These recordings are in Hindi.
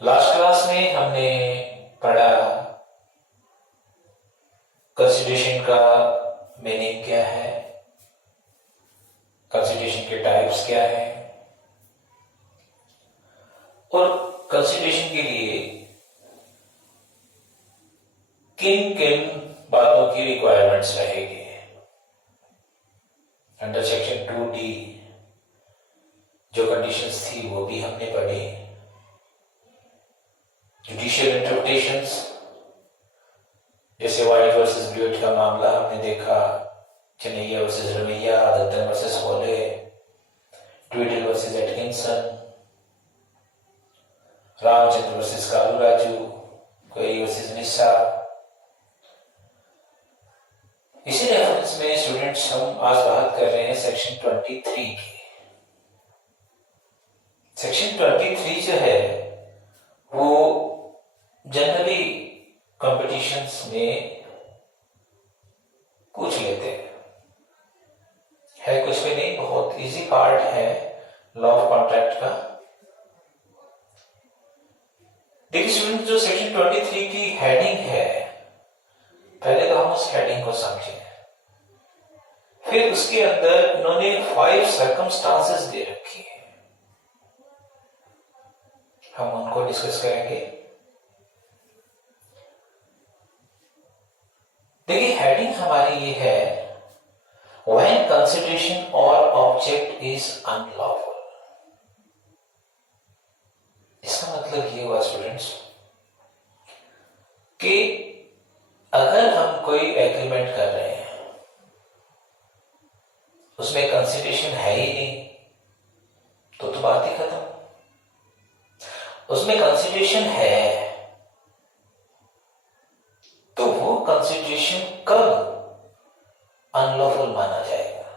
लास्ट क्लास में हमने पढ़ा कंसिडरेशन का मीनिंग क्या है, कंसिडरेशन के टाइप्स क्या है और कंसिडरेशन के लिए किन किन बातों की रिक्वायरमेंट्स रहेगी। अंडर सेक्शन 2D जो कंडीशंस थी वो भी हमने पढ़ी। जुडिशियल इंटरप्रिटेशंस जैसे वाइट वर्सेस ब्यूट का मामला हमने देखा, Chennaiah versus Ramaiah, Dutton versus Poole, Tweddle versus Atkinson, Ramchandra versus Kalu Raju, कोई वर्सेस निशा। इसी रेफरेंस में स्टूडेंट्स हम आज बात कर रहे हैं सेक्शन 23 की। सेक्शन 23 जो है वो जनरली कॉम्पिटिशन्स में पूछ लेते हैं, है कुछ भी नहीं, बहुत इजी पार्ट है लॉ ऑफ कॉन्ट्रैक्ट का। देखिए स्टूडेंट, जो सेक्शन 23 की हेडिंग है, पहले तो हम उस हेडिंग को समझें, फिर उसके अंदर इन्होंने 5 सर्कमस्टांसेस दे रखी है, हम उनको डिस्कस करेंगे। देखिए हेडिंग हमारी ये है, when consideration or object is unlawful. इसका मतलब ये हुआ स्टूडेंट्स कि अगर हम कोई एग्रीमेंट कर रहे हैं उसमें कंसिडरेशन है ही नहीं तो बात ही खत्म। उसमें कंसिडरेशन है तो वो कंसिडरेशन कब अनलॉफुल माना जाएगा,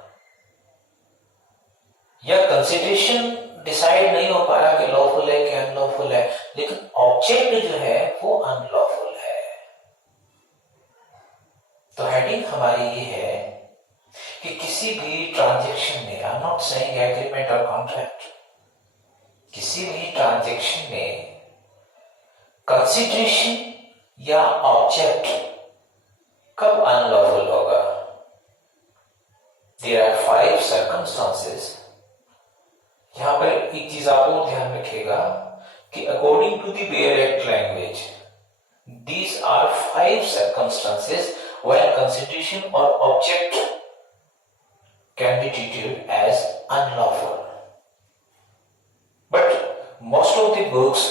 या कंसिडरेशन डिसाइड नहीं हो पा रहा कि लॉफुल है कि अनलॉफुल है, लेकिन ऑब्जेक्ट जो है वो अनलॉफुल है। तो हेडिंग हमारी ये है कि किसी भी ट्रांजैक्शन में, I am not saying agreement और कॉन्ट्रैक्ट, किसी भी ट्रांजैक्शन में कंसिडरेशन या ऑब्जेक्ट कब अनलॉफुल होगा। There are 5 circumstances. यहां पर एक चीज आप और ध्यान रखिएगा कि according to the bare act language, these are 5 circumstances when consideration or object can be treated as unlawful. But most of the books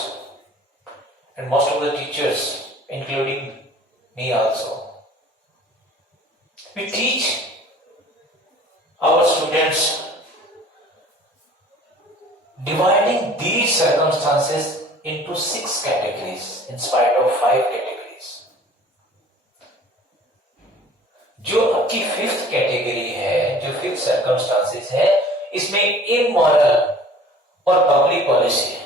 and most of the teachers, including me also, we teach our students dividing these circumstances into 6 categories in spite of 5 categories. जो आपकी 5th कैटेगरी है, जो 5th सर्कमस्टांसेस है, इसमें इमोरल और पब्लिक पॉलिसी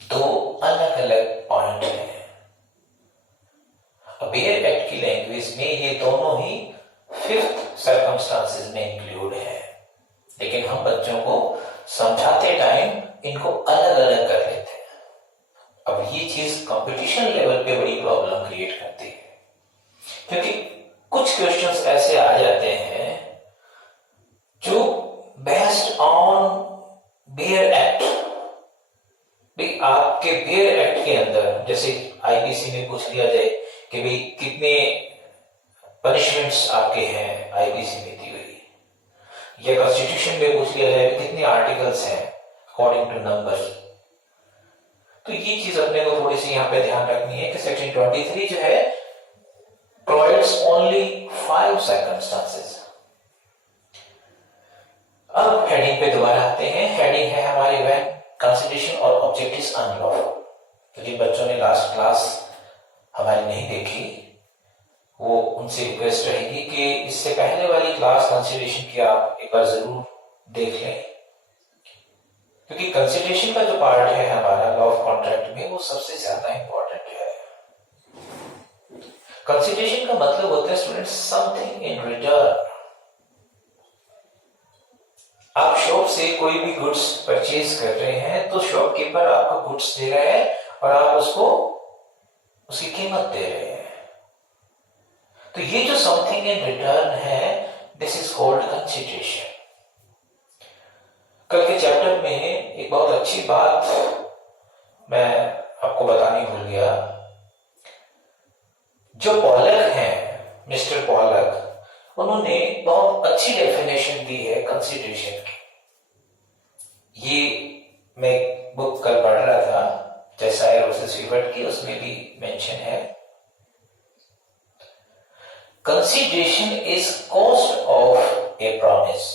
दो अलग अलग पॉइंट हैं। बेयर एक्ट की लैंग्वेज में ये दोनों ही 5th सर्कमस्टांसेस में इंक्लूड है, लेकिन हम बच्चों को समझाते टाइम इनको अलग अलग कर लेते हैं। अब ये चीज कंपटीशन लेवल पे बड़ी प्रॉब्लम क्रिएट करती है, क्योंकि कुछ क्वेश्चंस ऐसे आ जाते हैं जो बेस्ड ऑन बेयर एक्ट, भाई आपके बेयर एक्ट के अंदर, जैसे आईपीसी में पूछ लिया जाए कि भाई कितने पनिशमेंट्स आपके हैं आईपीसी में दी हुई, या कॉन्स्टिट्यूशन में पूछ लिया जाए कितने आर्टिकल्स हैं अकॉर्डिंग टू नंबर। तो ये चीज अपने को थोड़ी सी यहाँ पे ध्यान रखनी है कि सेक्शन 23 जो है प्रोवाइड्स ओनली 5 सर्कमस्टांसेस। अब हेडिंग पे दोबारा आते हैं। हेडिंग है हमारी when consideration or object is unlawful. तो जिन बच्चों ने लास्ट क्लास हमारी नहीं देखी, वो उनसे रिक्वेस्ट रहेगी कि इससे पहले वाली क्लास कंसिडरेशन की आप एक बार जरूर देख लें, क्योंकि कंसिडरेशन का जो पार्ट है हमारा लॉ ऑफ कॉन्ट्रैक्ट में, वो सबसे ज्यादा इंपॉर्टेंट है। कंसिडरेशन का मतलब होता है स्टूडेंट समथिंग इन रिटर्न। आप शॉप से से कोई भी गुड्स परचेज कर रहे हैं तो शॉपकीपर आपको गुड्स दे रहा है और आप उसको उसकी कीमत दे रहे हैं। तो ये जो समथिंग इन रिटर्न है, दिस इज कॉल्ड कंसिडरेशन। कल के चैप्टर में एक बहुत अच्छी बात मैं आपको बताने भूल गया। जो पॉलक हैं, मिस्टर पॉलक, उन्होंने बहुत अच्छी डेफिनेशन दी है कंसिडरेशन की। ये मैं बुक कल पढ़ रहा था, जैसायर वर्सेस फीवर्ट की, उसमें भी मेंशन है। Consideration is cost of A promise.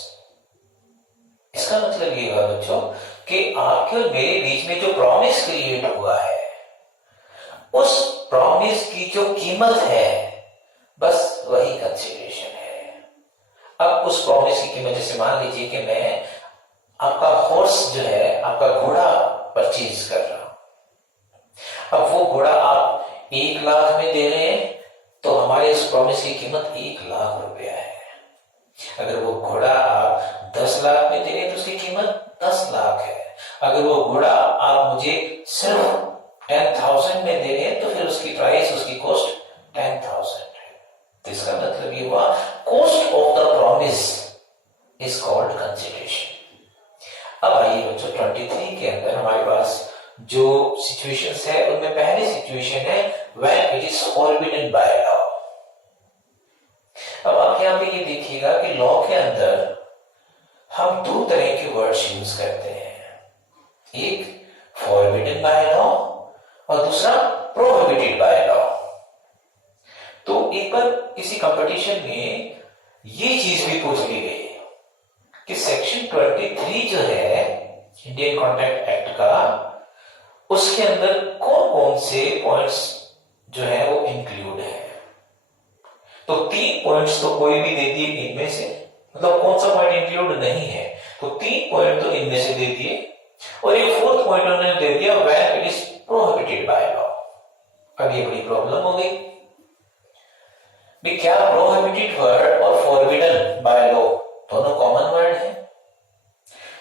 इसका मतलब ये हुआ बच्चों कि आपके और मेरे बीच में जो प्रॉमिस क्रिएट हुआ है, उस प्रॉमिस की जो कीमत है, बस वही कंसिडरेशन है। अब उस प्रॉमिस की कीमत, जैसे मान लीजिए कि मैं आपका हॉर्स जो है, आपका घोड़ा परचेज कर रहा हूं। अब वो घोड़ा आप 1 लाख में दे रहे हैं, तो हमारे इस प्रॉमिस की कीमत 1 लाख रुपया है। अगर वो घोड़ा आप 10 लाख में दे रहे हैं तो उसकी कीमत 10 लाख है। अगर वो घोड़ा आप मुझे सिर्फ 10,000 में दे रहे हैं तो फिर उसकी प्राइस, उसकी कॉस्ट 10,000 है। तो इसका मतलब ये हुआ cost of the promise is called consideration. अब आइए बच्चों 23 के अंदर हमारे पास जो सिचुएशंस है, उनमें पहली सिचुएशन है when it is forbidden by law. अब आप यहां पे ये देखिएगा कि लॉ के अंदर हम 2 तरह के वर्ड्स यूज करते हैं, एक फॉरबिडन बाय लॉ और दूसरा प्रोहिबिटेड बाय लॉ। तो एक बार किसी कंपटीशन में ये चीज भी पूछ ली गई कि सेक्शन 23 जो है इंडियन कॉन्ट्रैक्ट एक्ट का, उसके अंदर कौन कौन से पॉइंट्स जो है वो इंक्लूड है। तो 3 पॉइंट्स तो कोई भी दे दिए इनमें से, मतलब कौन सा पॉइंट इंक्लूड नहीं है, तो 3 पॉइंट तो इनमें से दे दिए और एक 4th पॉइंट उन्होंने दे दिया when it is prohibited by law. अब ये बड़ी प्रॉब्लम हो गई भी, क्या प्रोहिबिटेड वर्ड और फॉरबिडन बाय लॉ दोनों कॉमन वर्ड है?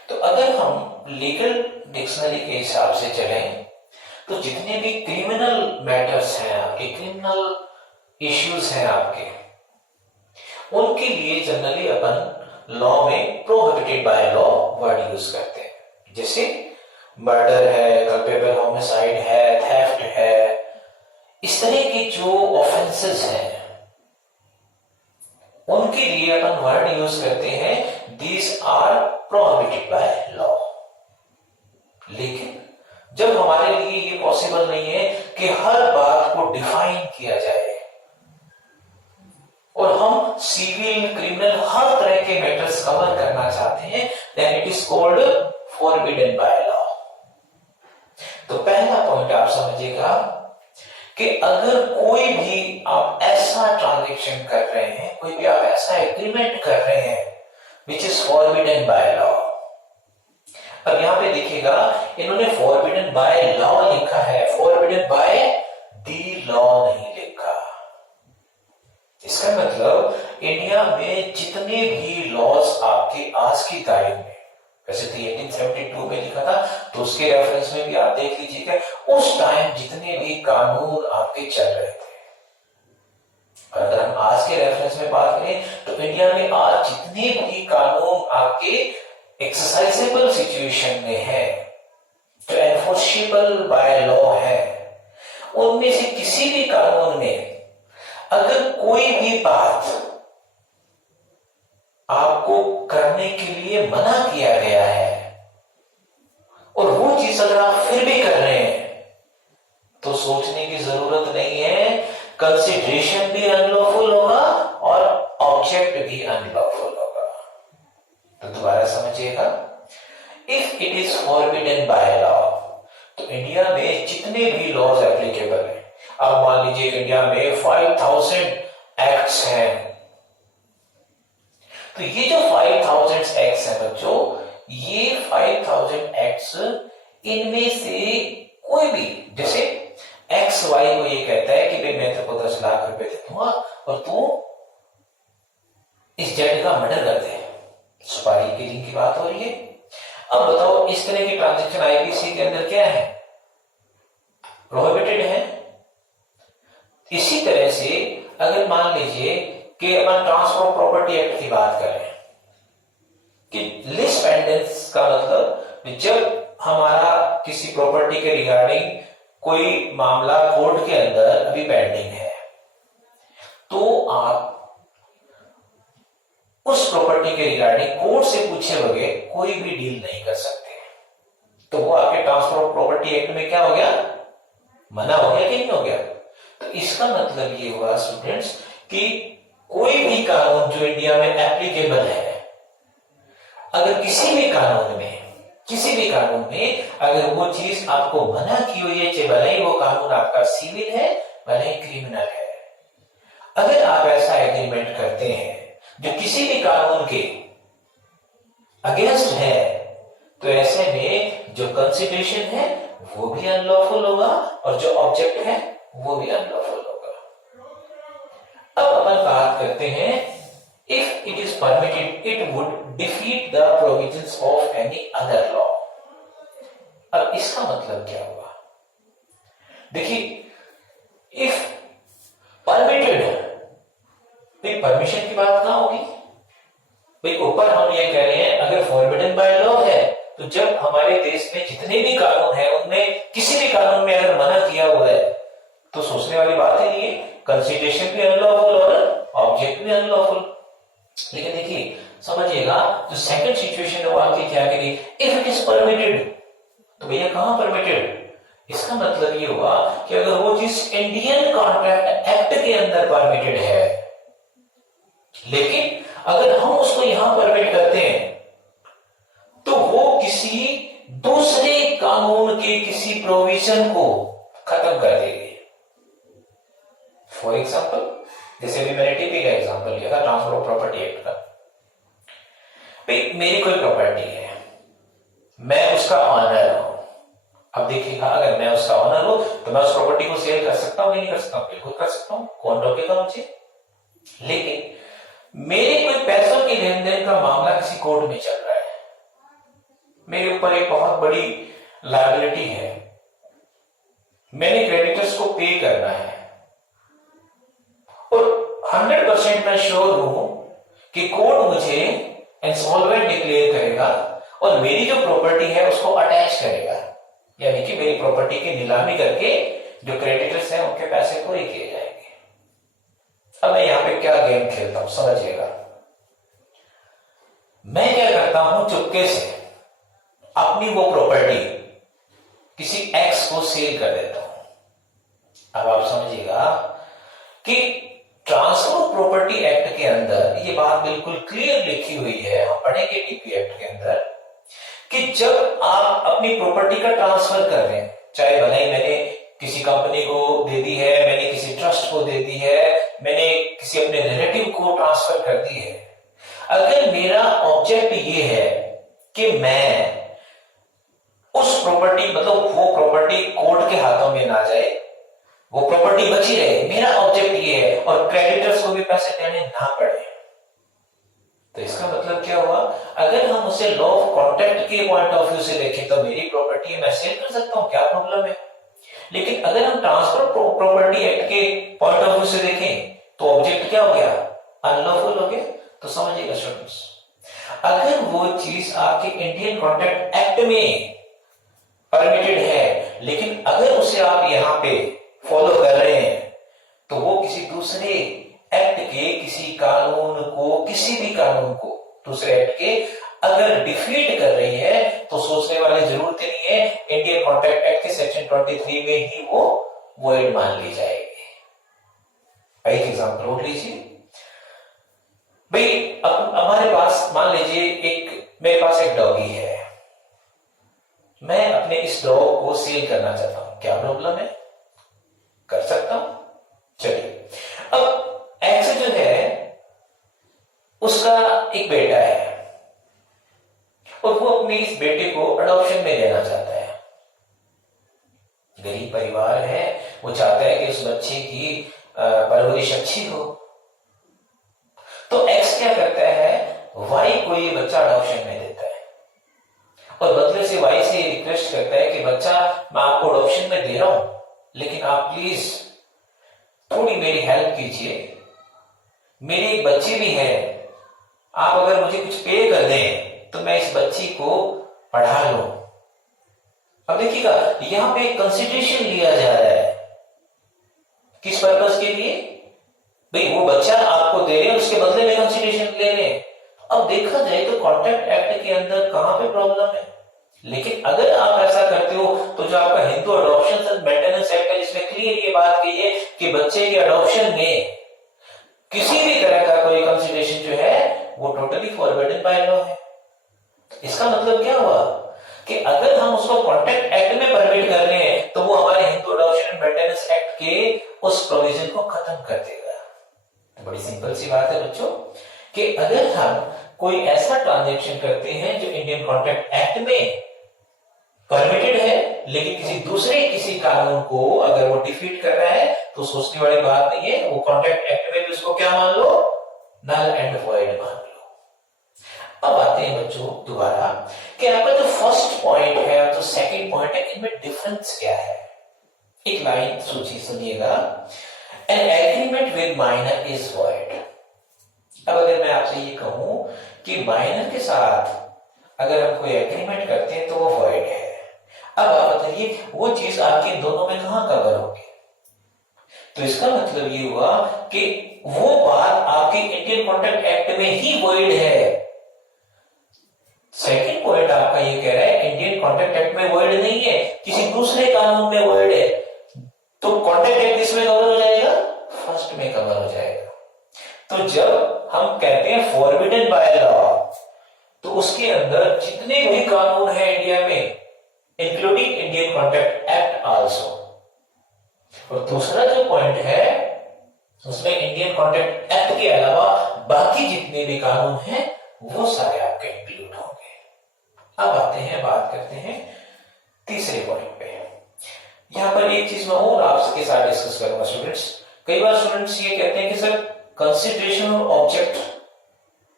तो अगर हम लीगल डिक्शनरी के हिसाब से चलें तो जितने भी क्रिमिनल मैटर्स हैं आपके, क्रिमिनल इश्यूज हैं आपके, उनके लिए जनरली अपन लॉ में prohibited by law word use करते हैं। जैसे मर्डर है, कल्पेबल होमिसाइड है, थेफ्ट है, इस तरह के जो ऑफेंसेस हैं उनके लिए अपन वर्ड यूज करते हैं these are prohibited by law. लेकिन जब हमारे लिए ये पॉसिबल नहीं है कि हर बात को डिफाइन किया जाए और हम सिविल, क्रिमिनल, हर तरह के मैटर्स कवर करना चाहते हैं, then it is called forbidden by law. तो पहला पॉइंट आप समझिएगा कि अगर कोई भी आप ऐसा ट्रांजैक्शन कर रहे हैं, कोई भी आप ऐसा एग्रीमेंट कर रहे हैं which is forbidden by law. अब यहां पे देखिएगा इन्होंने फॉरबिडन बाय लॉ लिखा है, फॉरबिडन बाय दी लॉ नहीं लिखा। इसका मतलब इंडिया में जितने भी लॉज आपके आज की तारीख में, वैसे तो 1872 में लिखा था, तो उसके रेफरेंस में भी आप देख लीजिएगा, उस टाइम जितने भी कानून आपके चल रहे थे, और अगर हम आज के रेफरेंस में बात करें तो इंडिया में आज जितने भी कानून आपके एक्सरसाइजेबल सिचुएशन में है, जो एनफोर्सेबल बाय लॉ है, उनमें से किसी भी कानून में अगर कोई भी बात आपको करने के लिए मना किया गया है और वो चीज अगर आप फिर भी कर रहे हैं तो सोचने की जरूरत नहीं है, कंसिडरेशन भी अनलॉफुल होगा और ऑब्जेक्ट भी अनलॉफुल होगा। तो दोबारा समझिएगा, if it is forbidden by law, तो इंडिया में जितने भी लॉज एप्लीकेबल है, अब मान लीजिए कि इंडिया में 5000 एक्ट्स हैं, तो ये जो 5000 एक्ट्स हैं बच्चों, ये 5000 एक्ट्स, इनमें से कोई भी, जैसे एक्स वाई को ये कहता है कि भाई मैं तेरे को 10 लाख रुपए दे दूंगा और तू इस जेड का मर्डर कर दे, सुपारी किलिंग की बात हो रही है, अब बताओ इस तरह की ट्रांजैक्शन आईपीसी के अंदर क्या है, प्रोहिबिटेड है। इसी तरह से अगर मान लीजिए कि अपन ट्रांसफर ऑफ प्रॉपर्टी एक्ट की बात करें कि लिस्ट पेंडेंस का मतलब जब हमारा किसी प्रॉपर्टी के रिगार्डिंग कोई मामला कोर्ट के अंदर अभी पेंडिंग है, तो आप उस प्रॉपर्टी के रिगार्डिंग कोर्ट से पूछे बगैर कोई भी डील नहीं कर सकते। तो वो आपके ट्रांसफर ऑफ प्रॉपर्टी एक्ट में क्या हो गया, मना हो गया कि नहीं हो गया। तो इसका मतलब ये हुआ स्टूडेंट्स कि कोई भी कानून जो इंडिया में एप्लीकेबल है, अगर किसी भी कानून में अगर वो चीज आपको मना की हुई है, चाहे भले ही वो कानून आपका सिविल है भले ही क्रिमिनल है, अगर आप ऐसा एग्रीमेंट करते हैं जो किसी भी कानून के अगेंस्ट है, तो ऐसे में जो कंसिडरेशन है वो भी अनलॉफुल होगा और जो ऑब्जेक्ट है वो भी अनलॉफुल होगा। अब अपन बात करते हैं, if it is permitted it would defeat the provisions of any other law. अब इसका मतलब क्या हुआ, देखिए इफ परमिटेड, भाई परमिशन की बात कहां होगी, भाई ऊपर हम ये कह रहे हैं अगर फॉरबिडन बाय लॉ है, तो जब हमारे देश में जितने भी कानून है उनमें किसी भी कानून में अगर मना किया हुआ है तो सोचने वाली बात ही नहीं है, कंसिडरेशन भी अनलॉफुल और ऑब्जेक्ट भी अनलॉफुल। लेकिन देखिए समझिएगा, जो सेकंड सिचुएशन है वो आपकी क्या करेगी, इफ इट इज परमिटेड, तो भैया कहां परमिटेड, इसका मतलब ये हुआ कि अगर वो चीज इंडियन कॉन्ट्रैक्ट एक्ट के अंदर परमिटेड है, लेकिन अगर हम उसको यहां परमिट करते हैं तो वो किसी दूसरे कानून के किसी प्रोविजन को खत्म कर देगी। फॉर एग्जाम्पल, जैसे भी मैंने टीपी का एग्जाम्पल लिया था ट्रांसफर ऑफ प्रॉपर्टी एक्ट का, भाई मेरी कोई प्रॉपर्टी है, मैं उसका ऑनर हूं। अब देखिएगा, अगर मैं उसका ऑनर हूं तो मैं उस प्रॉपर्टी को सेल कर सकता हूं या नहीं कर सकता हूं, बिल्कुल कर सकता हूं, कौन रोकेगा मुझे। लेकिन मेरे कोई पैसों के लेन देन का मामला किसी कोर्ट में चल रहा है, मेरे ऊपर एक बहुत बड़ी लायबिलिटी है, मैंने क्रेडिटर्स को पे करना है और 100% मैं श्योर हूं कि कोर्ट मुझे इंसॉल्वेंट डिक्लेयर करेगा और मेरी जो प्रॉपर्टी है उसको अटैच करेगा, यानी कि मेरी प्रॉपर्टी की नीलामी करके जो क्रेडिटर्स हैं उनके पैसे पूरे किए जाएंगे। अब मैं यहां पे क्या गेम खेलता हूं समझिएगा, मैं क्या करता हूं, चुपके से अपनी वो प्रॉपर्टी किसी एक्स को सेल कर देता हूं। अब आप समझिएगा कि ट्रांसफर ऑफ प्रॉपर्टी एक्ट के अंदर ये बात बिल्कुल क्लियर लिखी हुई है, हम पढ़ेंगे टीपी एक्ट के अंदर, कि जब आप अपनी प्रॉपर्टी का ट्रांसफर कर रहे हैं, चाहे भले ही मैंने किसी कंपनी को दे दी है, मैंने किसी ट्रस्ट को दे दी है, मैंने किसी अपने रिलेटिव को ट्रांसफर कर दी है, अगर मेरा ऑब्जेक्ट ये है कि मैं उस प्रॉपर्टी, मतलब वो प्रॉपर्टी कोर्ट के हाथों में ना जाए, वो प्रॉपर्टी बची रहे, मेरा ऑब्जेक्ट ये है, और क्रेडिटर्स को भी पैसे देने ना पड़े, तो इसका मतलब क्या हुआ, अगर हम उसे लॉ ऑफ कॉन्ट्रैक्ट के पॉइंट ऑफ व्यू से देखें तो मेरी प्रॉपर्टी है, मैं सेल कर सकता हूं, क्या प्रॉब्लम है। लेकिन अगर हम ट्रांसफर प्रॉपर्टी एक्ट के पॉइंट ऑफ व्यू से देखें तो ऑब्जेक्ट क्या हो गया, अनलॉफुल हो गया। तो समझिएगा स्टूडेंट्स, अगर वो चीज आपके इंडियन कॉन्ट्रैक्ट एक्ट में परमिटेड है, लेकिन अगर उसे आप यहां पे फॉलो कर रहे हैं, तो वो किसी दूसरे एक्ट के किसी कानून को, किसी भी कानून को दूसरे एक्ट के अगर डिफीट कर रही है, तो सोचने वाली जरूरत नहीं है, इंडियन कॉन्ट्रैक्ट एक्ट के सेक्शन 23 में ही वो वॉइड मान ली जाएगी। एक एग्जांपल और लीजिए, भाई अब हमारे पास मान लीजिए मेरे पास एक डॉगी है, मैं अपने इस डॉग को सेल करना चाहता हूं, क्या प्रॉब्लम है, कर सकता हूं। चलिए, अब एक्स जो है उसका एक बेटा है और वो अपने इस बेटे को अडॉप्शन में देना चाहता है, गरीब परिवार है, वो चाहता है कि उस बच्चे की परवरिश अच्छी हो, तो एक्स क्या करता है, वाई को ये बच्चा अडॉप्शन में देता है और बदले से वाई से रिक्वेस्ट करता है कि बच्चा मैं आपको अडॉप्शन में दे रहा हूं, लेकिन आप प्लीज थोड़ी मेरी हेल्प कीजिए, मेरी एक बच्ची भी है, आप अगर मुझे कुछ पे कर दें तो मैं इस बच्ची को पढ़ा लूं। अब देखिएगा यहां पे कंसिडरेशन लिया जा रहा है, किस पर्पस के लिए? भाई वो बच्चा आपको दे रहे हैं, उसके बदले में कंसिडरेशन ले रहे हैं। अब देखा जाए तो कॉन्ट्रैक्ट एक्ट के अंदर कहां पे प्रॉब्लम है? लेकिन अगर आप ऐसा करते हो तो जो आपका Hindu adoption and maintenance act है, जिसमें क्लियर ये बात कही है कि बच्चे के अडॉप्शन में किसी भी तरह का कोई कंसिडरेशन जो है वो टोटली फॉरबिडन बाय लॉ है। इसका मतलब क्या हुआ कि अगर हम उसको कॉन्ट्रैक्ट एक्ट में परमिट कर रहे हैं तो वो हमारे Hindu adoption and maintenance act के उस प्रोविजन को खत्म कर देगा। तो बड़ी सिंपल सी बात है बच्चों कि अगर हम कोई ऐसा ट्रांजैक्शन करते हैं जो इंडियन कॉन्ट्रैक्ट एक्ट में परमिटेड है, लेकिन किसी कानून को अगर वो डिफीट कर रहा है तो सोचने वाली बात नहीं है, वो कॉन्ट्रैक्ट एक्ट में भी उसको क्या मान लो, नल एंड वॉइड मान लो। अब आते हैं बच्चों दोबारा कि आपका जो फर्स्ट पॉइंट है और जो सेकंड पॉइंट है, इनमें डिफरेंस क्या है? एक लाइन सोचिए, सुनिएगा। An agreement with minor is void. अब अगर मैं आपसे ये कहूं कि माइनर के साथ अगर हम कोई एग्रीमेंट करते हैं तो वो वॉइड है, अब आप बताइए वो चीज आपके दोनों में कहां कवर होगी? तो इसका मतलब ये हुआ कि वो बात आपके इंडियन कॉन्ट्रैक्ट एक्ट में ही वॉइड है। सेकंड पॉइंट आपका ये कह रहा है इंडियन कॉन्ट्रैक्ट एक्ट में वॉइड नहीं है, किसी दूसरे कानून में वॉइड है, तो कॉन्ट्रैक्ट एक्ट किसमें कवर हो जाएगा? फर्स्ट में कवर हो जाएगा। तो जब हम कहते हैं फॉरबिडन बाय लॉ, तो उसके अंदर जितने भी कानून हैं इंडिया में, including Indian contract act also. और दूसरा जो पॉइंट है उसमें इंडियन कॉन्ट्रैक्ट एक्ट के अलावा बाकी जितने भी कानून हैं वो सारे आपके इंक्लूड होंगे। अब आते हैं, बात करते हैं तीसरे पॉइंट पे। यहां पर एक चीज मैं और आपके साथ डिस्कस करूंगा स्टूडेंट्स। कई बार स्टूडेंट्स ये कहते हैं कि सर कंसिडरेशन और ऑब्जेक्ट,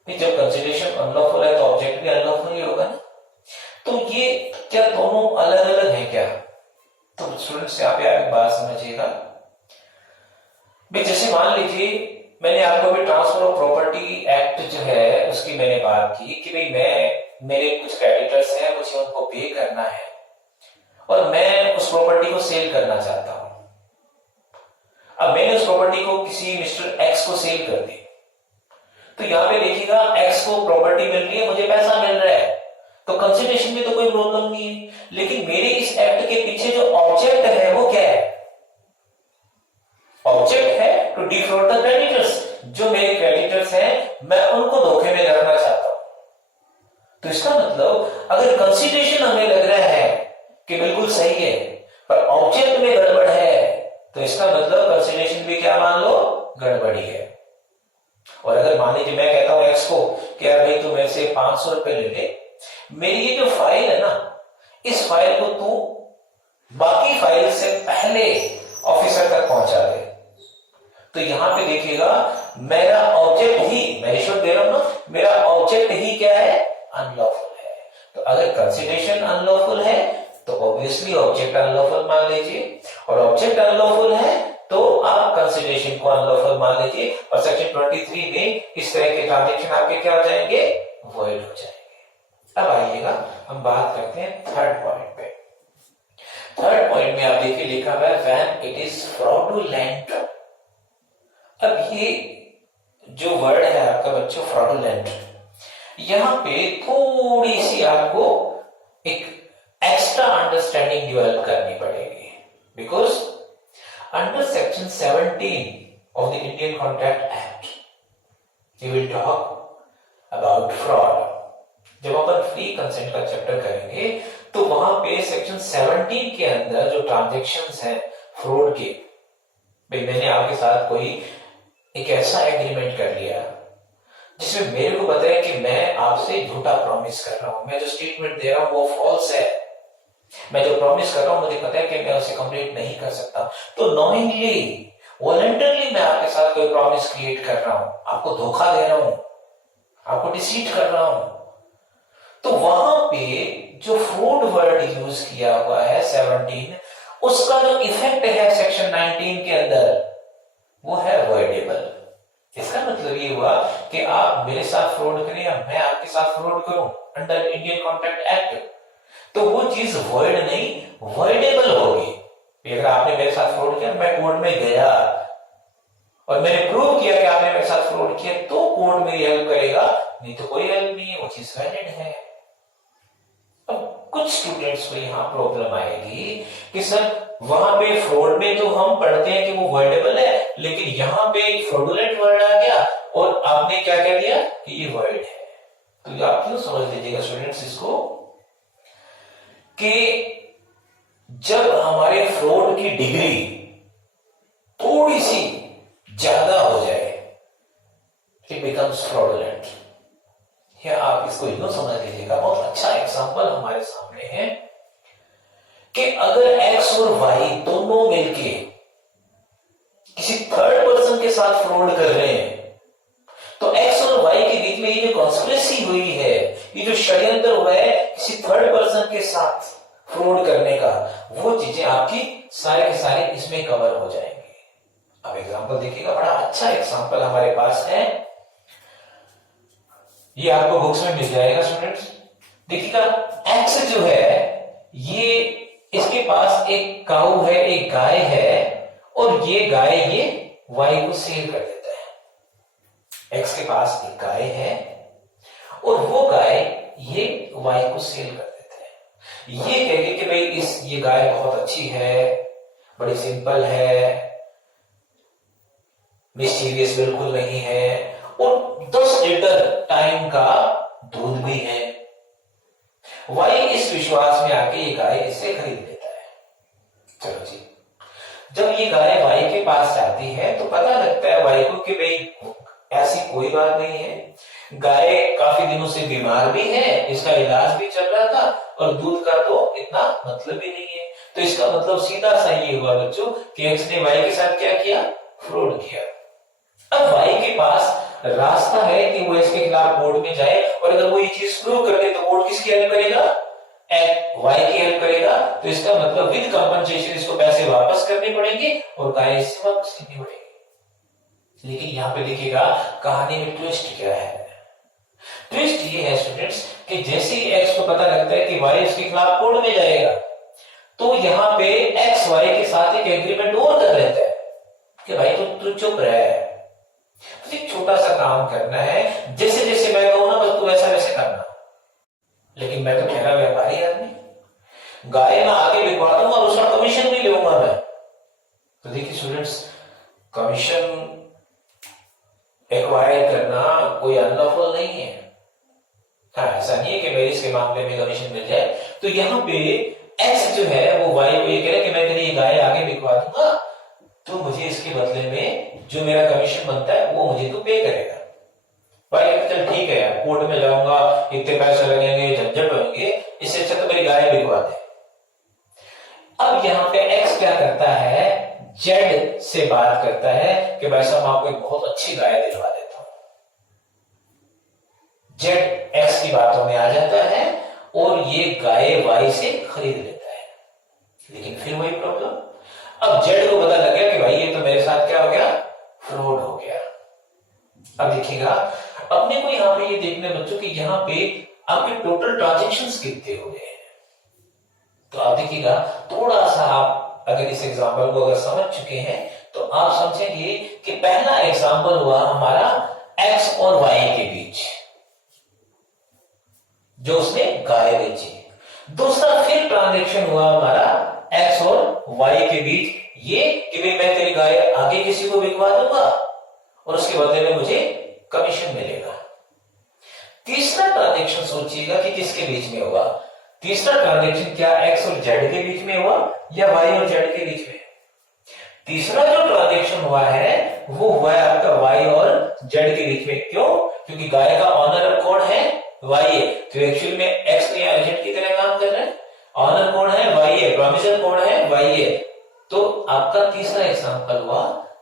जब कंसिडरेशन अनलॉफुल है तो ऑब्जेक्ट भी अनलॉफुल ही होगा ना, तो ये क्या दोनों अलग अलग हैं क्या? तो स्टूडेंट्स यहाँ पे आप बात समझिएगा। जैसे मान लीजिए मैंने आपको भी ट्रांसफर ऑफ प्रॉपर्टी एक्ट जो है उसकी मैंने बात की कि भाई मेरे कुछ क्रेडिटर्स हैं, मुझे उनको पे करना है और मैं उस प्रॉपर्टी को सेल करना चाहता हूं। अब मैंने उस प्रॉपर्टी को किसी मिस्टर एक्स को सेल कर दी, तो यहां पे देखिएगा एक्स को प्रॉपर्टी मिल रही है, मुझे पैसा मिल रहा है, तो कंसिडरेशन में तो कोई प्रॉब्लम नहीं है। लेकिन मेरे इस एक्ट के पीछे जो ऑब्जेक्ट है वो क्या है? ऑब्जेक्ट है टू डिफ्रॉड द क्रेडिटर्स। जो मेरे क्रेडिटर्स हैं मैं उनको धोखे में लगाना चाहता हूं। तो इसका मतलब अगर कंसिडरेशन हमें लग रहा है कि बिल्कुल सही है पर ऑब्जेक्ट में गड़बड़ है, तो इसका मतलब कंसिडरेशन भी क्या मान लो, गड़बड़ी है। और अगर मान लीजिए मैं कहता हूं एक्स को कि यार भाई तू मेरे से 500 रुपए ले ले, मेरी ये जो फाइल है ना, इस फाइल को तू बाकी फाइल से पहले ऑफिसर तक पहुंचा दे। तो यहां पे देखिएगा मेरा ऑब्जेक्ट ही, मैं रिश्वत दे रहा हूं ना, मेरा ऑब्जेक्ट ही क्या है? अनलॉफुल है। तो अगर कंसिडरेशन अनलॉफुल है तो ऑब्वियसली ऑब्जेक्ट अनलॉफुल मान लीजिए, और ऑब्जेक्ट अनलॉफुल है तो आप कंसिडरेशन को अनलॉफुल मान लीजिए, और सेक्शन 23 में इस तरह के ट्रांजैक्शन आपके क्या हो जाएंगे? वॉइड हो जाएंगे। अब आइएगा हम बात करते हैं थर्ड पॉइंट पे। थर्ड पॉइंट में आप देखिए लिखा हुआ है व्हेन इट इज फ्रॉडुलेंट। अब ये जो वर्ड है आपका बच्चों फ्रॉडुलेंट, यहां पे थोड़ी सी आपको एक एक्स्ट्रा अंडरस्टैंडिंग डेवलप करनी पड़ेगी, because under section 17 of the Indian contract act we will talk about fraud. जब अपन फ्री कंसेंट का चैप्टर करेंगे तो वहां पे सेक्शन 17 के अंदर जो ट्रांजैक्शंस हैं फ्रॉड के, भाई मैंने आपके साथ कोई एक ऐसा एग्रीमेंट कर लिया जिसमें मेरे को पता है कि मैं आपसे झूठा प्रॉमिस कर रहा हूं, मैं जो स्टेटमेंट दे रहा हूं वो फॉल्स है, मैं जो प्रॉमिस कर रहा हूं मुझे पता है कि मैं उसे कंप्लीट नहीं कर सकता, तो नॉइंगली वॉलंटरली मैं आपके साथ कोई प्रॉमिस क्रिएट कर रहा हूं, आपको धोखा दे रहा हूं, आपको डिसीट कर रहा हूं, तो वहां पे जो फ्रूट वर्ड यूज किया हुआ है 17, उसका जो इफेक्ट है सेक्शन 19 के अंदर वो है अवॉइडेबल। इसका मतलब ये हुआ कि आप मेरे साथ फ्रॉड करें या मैं आपके साथ फ्रॉड करूं अंडर इंडियन कॉन्ट्रैक्ट एक्ट, तो वो चीज वॉइड नहीं वॉइडेबल होगी। अगर आपने मेरे साथ फ्रॉड किया, मैं कोर्ट में गया और मैंने प्रूव किया कि आपने मेरे साथ फ्रॉड किया, तो कोर्ट मेरी हेल्प करेगा, नहीं तो कोई हेल्प नहीं है, वो चीज वैलिड है। अब कुछ स्टूडेंट्स को यहाँ प्रॉब्लम आएगी कि सर वहां पे फ्रॉड में तो हम पढ़ते हैं कि वो वॉइडेबल है, लेकिन यहाँ पे फ्रॉडुलेंट वर्ड आ गया और आपने क्या कह दिया कि ये वॉइड है। तो आप क्यों समझ लीजिएगा स्टूडेंट्स इसको कि जब हमारे फ्रॉड की डिग्री थोड़ी सी ज्यादा हो जाए, इट बिकम्स फ्रॉडुलेंट। या आप इसको यूं समझ लीजिएगा, बहुत अच्छा एग्जांपल हमारे सामने है कि अगर एक्स और वाई दोनों मिलके किसी थर्ड पर्सन के साथ फ्रॉड कर रहे हैं, तो एक्स और वाई के बीच में ये जो कॉन्स्पिरेसी हुई है, ये जो षड्यंत्र हुआ है किसी थर्ड पर्सन के साथ फ्रॉड करने का, वो चीजें आपकी सारे के सारे इसमें कवर हो जाएंगे। अब एग्जांपल देखिएगा, बड़ा अच्छा एग्जांपल हमारे पास है, ये आपको बुक्स में मिल जाएगा स्टूडेंट्स। देखिएगा एक्स जो है, ये इसके पास एक काऊ है, एक गाय है, और ये गाय ये वाई को सेल कर देता है। एक्स के पास एक गाय है और वो गाय ये वाई को सेल कर देता है। ये कह के कि भाई ये गाय बहुत अच्छी है, बड़ी सिंपल है, मिस्टीरियस बिल्कुल नहीं है, और 10 लीटर टाइम का दूध भी है। वाई इस विश्वास में आके ये गाय इससे खरीद लेता है। चलो जी, जब ये गाय वाई के पास जाती है तो पता लगता है वाई को कि भाई ऐसी कोई बात नहीं है, गाय काफी दिनों से बीमार भी है, इसका इलाज भी चल रहा था, और दूध का तो इतना मतलब ही नहीं है। तो इसका मतलब सीधा सा ये हुआ बच्चों कि एक्स ने वाई के साथ क्या किया, फ्रॉड किया। अब वाई के पास रास्ता है कि वो इसके खिलाफ कोर्ट में जाए, और अगर वो ये चीज प्रूव कर दे तो कोर्ट किसकी हेल्प करेगा, वाई की हेल्प करेगा। तो इसका मतलब विद कंपनसेशन इसको पैसे वापस करने पड़ेंगे और गाय इससे वापस लेनी पड़ेगी। लेकिन यहाँ पे देखिएगा कहानी में ट्विस्ट क्या है। ट्विस्ट ये है स्टूडेंट्स कि जैसे ही एक्स को पता लगता है कि वाई इसके खिलाफ कोर्ट में जाएगा, तो यहाँ पे एक्स वाई के साथ एक एग्रीमेंट और कर लेता है कि भाई तू चुप रह, एक छोटा सा काम करना है, जैसे जैसे मैं कहूं ना बस तू वैसा वैसे करना। लेकिन मैं तो ठहरा व्यापारी आदमी, गाय मैं आगे बिकवा दूंगा और उसका कमीशन भी लूंगा मैं। तो देखिए स्टूडेंट्स, कमीशन एक्वायर करना कोई अनलॉफुल नहीं है। हाँ, ऐसा नहीं है कि मेरे इसके मामले में कमीशन मिल जाए। तो यहाँ पे एक्स जो है वो वाई को ये कह रहा है कि मैं तेरी गाय आगे बिकवा दूंगा, तो मुझे इसके बदले में जो मेरा कमीशन बनता है वो मुझे तो पे करेगा। भाई चल ठीक है यार, कोर्ट में जाऊंगा, इतने पैसे लगेंगे, झंझट होंगे, इससे अच्छा तो मेरी गाय बिकवा दे। अब यहाँ पे एक्स क्या करता है, जेड से बात करता है कि भाई साहब आपको एक बहुत अच्छी गाय दिलवा देता हूं। जेड एक्स की बातों में आ जाता है और ये गाय वाई से खरीद लेता है। लेकिन फिर वही प्रॉब्लम, अब जेड को पता लग गया कि भाई ये तो मेरे साथ क्या हो गया, फ्रॉड हो गया। अब देखिएगा अपने को यहाँ पे ये देखने बच्चों कि यहाँ पे आपके टोटल ट्रांजैक्शंस कितने हो गए हैं। तो आप देखिएगा थोड़ा सा, आप अगर इस एग्जांपल को अगर समझ चुके हैं तो आप समझेंगे कि पहला एग्जांपल हुआ हमारा एक्स और वाई के बीच, जो उसने गाय बेची। दूसरा फिर ट्रांजैक्शन हुआ हमारा एक्स और वाई के बीच, ये कि भाई मैं तेरी गाय आगे किसी को बिकवा दूंगा और उसके बदले में मुझे कमीशन मिलेगा। तीसरा ट्रांजैक्शन सोचिएगा कि किसके बीच में हुआ। तीसरा ट्रांजैक्शन क्या एक्स और जेड के बीच में हुआ या वाई और जेड के बीच में। तीसरा जो ट्रांजैक्शन हुआ है वो हुआ है आपका वाई और जेड के बीच में। क्यों? क्योंकि गाय का ऑनर कौन है, वाई है। तो एक्चुअल में एक्स ने एजेंट की तरह काम कर रहा है, ऑनर कौन है, वाई है, प्रॉमिसर कौन है, वाई है। तो आपका तीसरा एग्जांपल हुआ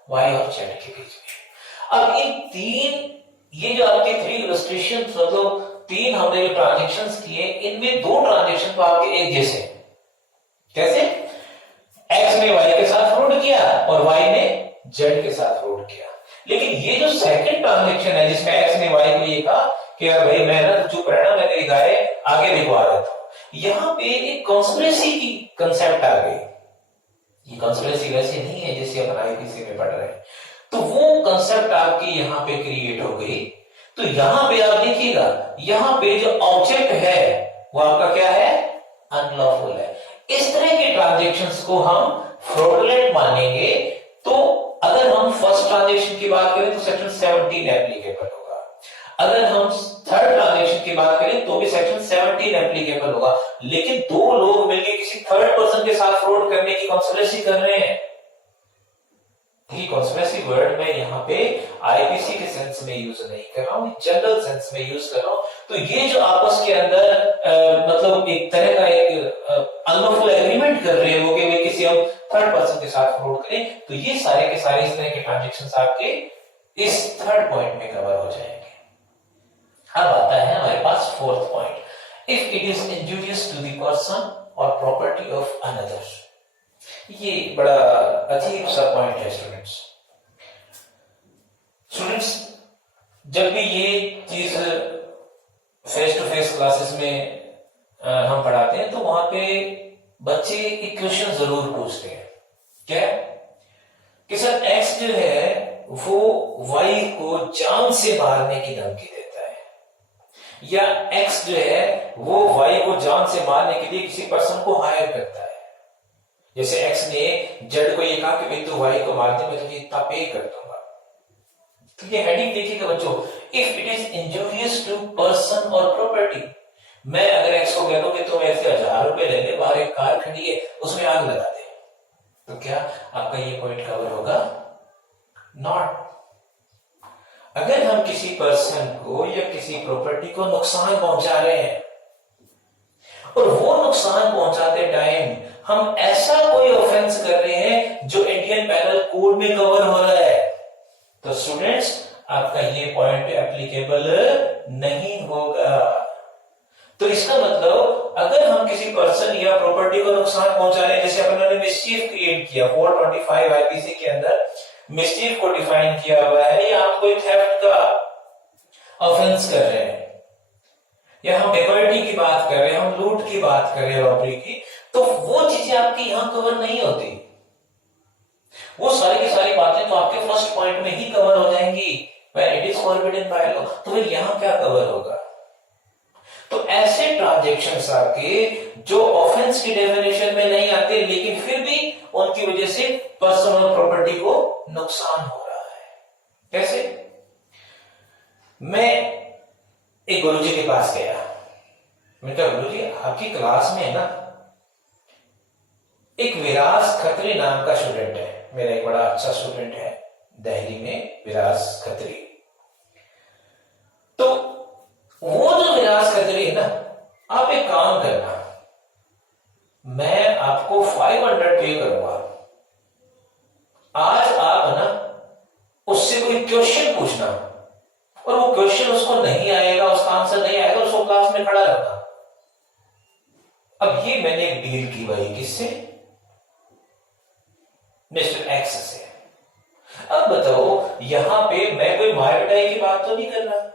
वाई और जेड के बीच में। अब इन तीन, ये जो आपके 3 इलस्ट्रेशन मतलब तीन हमने जो ट्रांजेक्शन किए इनमें दो ट्रांजेक्शन तो आपके एक जैसे हैं। कैसे? एक्स ने वाई के साथ फ्रॉड किया और वाई ने जेड के साथ फ्रॉड किया। लेकिन ये जो सेकंड ट्रांजेक्शन है जिसमें एक्स ने वाई को ये कहा कि यार भाई मैं ना चुप रहना, मैं तेरी गाय आगे दिखवा देता हूं, यहां पे एक कॉन्स्पिरेसी की कंसेप्ट आ गई। ये कॉन्स्पिरेसी वैसी नहीं है जैसे अपन आईपीसी में पढ़ रहे हैं, तो वो कंसेप्ट आपकी यहां पे क्रिएट हो गई। तो यहां पे आप देखिएगा, यहां पे जो ऑब्जेक्ट है वो आपका क्या है? अनलॉफुल है। इस तरह के ट्रांजेक्शन्स को हम फ्रॉडुलेंट मानेंगे। तो अगर हम फर्स्ट ट्रांजेक्शन की बात करें तो सेक्शन 17 एप्लीकेबल होगा, अगर हम थर्ड ट्रांजेक्शन की बात करें तो भी सेक्शन 17 एप्लीकेबल होगा। लेकिन दो लोग मिलकर किसी थर्ड पर्सन के साथ फ्रॉड करने की कॉन्स्पिरेसी कर रहे हैं। कॉन्स्पिरेसी वर्ड मैं यहाँ पे आईपीसी के सेंस में यूज नहीं कर रहा हूं, जनरल सेंस में यूज कर रहा हूं। तो ये जो आपस के अंदर मतलब एक तरह का एक अनलॉफुल एग्रीमेंट कर रहे हो कि वे किसी हम थर्ड पर्सन के साथ फ्रॉड करें, तो ये सारे के सारे इस तरह के ट्रांजेक्शंस आपके इस थर्ड पॉइंट में कवर हो जाएंगे। अब आता है हमारे पास fourth point, if it is injurious to the person और प्रॉपर्टी ऑफ अनदर। ये बड़ा अजीब सा पॉइंट है स्टूडेंट्स। जब भी ये चीज फेस टू फेस क्लासेस में हम पढ़ाते हैं तो वहां पे बच्चे एक क्वेश्चन जरूर पूछते हैं, क्या कि सर एक्स जो है वो वाई को जान से मारने की धमकी देता है, या एक्स जो है वो वाई को जान से मारने के लिए किसी पर्सन को हायर करता है। जैसे एक्स ने जेड को ये कहा कि भाई तू वाई को मार दे, मैं तुझे इतना पे कर दूंगा। तो ये हेडिंग देखिएगा बच्चों, if it is injurious to person और प्रॉपर्टी। मैं अगर एक्स को कह दूं कि तुम ऐसे 1000 रुपए ले ले, बाहर एक कार खड़ी है उसमें आग लगा दे, तो क्या आपका ये पॉइंट कवर होगा? नॉट। अगर हम किसी पर्सन को या किसी प्रॉपर्टी को नुकसान पहुंचा रहे हैं और वो नुकसान पहुंचाते टाइम हम ऐसा कोई ऑफेंस कर रहे हैं जो इंडियन पेनल कोड में कवर हो रहा है, तो स्टूडेंट्स आपका ये पॉइंट एप्लीकेबल नहीं होगा। तो इसका मतलब अगर हम किसी पर्सन या प्रॉपर्टी को नुकसान पहुंचा रहे हैं, जैसे अपन ने मिसचीफ क्रिएट किया 425 आईपीसी के अंदर मिसचीफ को डिफाइन किया हुआ है, या हम कोई थेफ्ट का ऑफेंस कर रहे हैं, या हम डेपर्टी की बात कर रहे हैं, हम लूट की बात कर रहे हैं, रॉबरी की, तो वो चीजें आपकी यहां कवर नहीं होती। वो सारी की सारी बातें तो आपके फर्स्ट पॉइंट में ही कवर हो जाएंगी, when it is forbidden by law। तो फिर यहां क्या कवर होगा? तो ऐसे ट्रांजेक्शंस आपके जो ऑफेंस की डेफिनेशन में नहीं आते लेकिन फिर भी उनकी वजह से पर्सन और प्रॉपर्टी को नुकसान हो रहा है। कैसे? मैं एक गुरुजी के पास गया, मैंने कहा गुरुजी आपकी क्लास में है ना एक विराज खत्री नाम का स्टूडेंट है, मेरा एक बड़ा अच्छा स्टूडेंट है दिल्ली में, विराज खत्री। तो वो जो विराज खत्री है ना, आप एक काम करना, मैं आपको 500 पे करूंगा, आज आप ना उससे कोई क्वेश्चन पूछना और वो क्वेश्चन उसको नहीं आएगा, उसका आंसर नहीं आएगा, उसको क्लास में खड़ा रखना। अब ये मैंने एक डील की भाई, किससे? मिस्टर एक्स से। अब बताओ यहां पे मैं कोई मार पिटाई की बात तो नहीं कर रहा,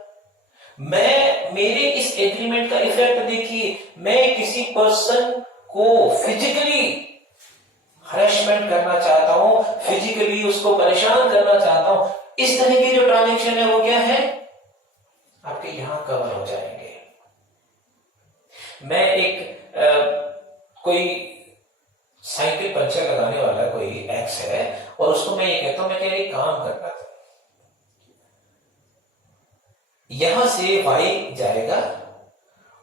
मैं मेरे इस एग्रीमेंट का इफेक्ट देखिए, मैं किसी पर्सन को फिजिकली हरेसमेंट करना चाहता हूं, फिजिकली उसको परेशान करना चाहता हूं। इस तरह की जो ट्रांजेक्शन है वो क्या है? आपके यहां कवर हो जाएंगे। मैं एक कोई साइकिल पंचर लगाने वाला कोई एक्स है और उसको मैं ये कहता हूं मैं तेरे काम करना था, यहां से वाई जाएगा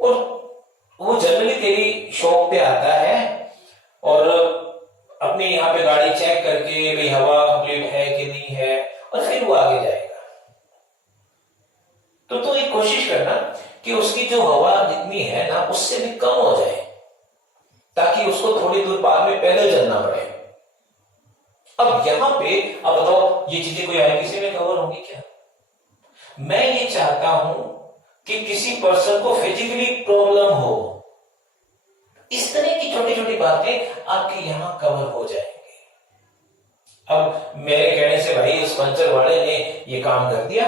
और वो जनरली तेरी शॉप पे आता है और अपनी यहां पे गाड़ी चेक करके भाई हवा कंप्लीट है कि नहीं है, और फिर वो आगे जाएगा। तो तू एक कोशिश करना कि उसकी जो हवा जितनी है ना उससे भी कम हो जाए, ताकि उसको थोड़ी दूर बाद में पैदल चलना पड़े। अब यहां पे अब बताओ ये चीजें कोई आईपीसी में कवर होंगी क्या? मैं ये चाहता हूं कि किसी पर्सन को फिजिकली प्रॉब्लम हो, इस तरह की छोटी छोटी बातें आपके यहां कवर हो जाएंगी। अब मेरे कहने से भाई उस पंचर वाले ने ये काम कर दिया,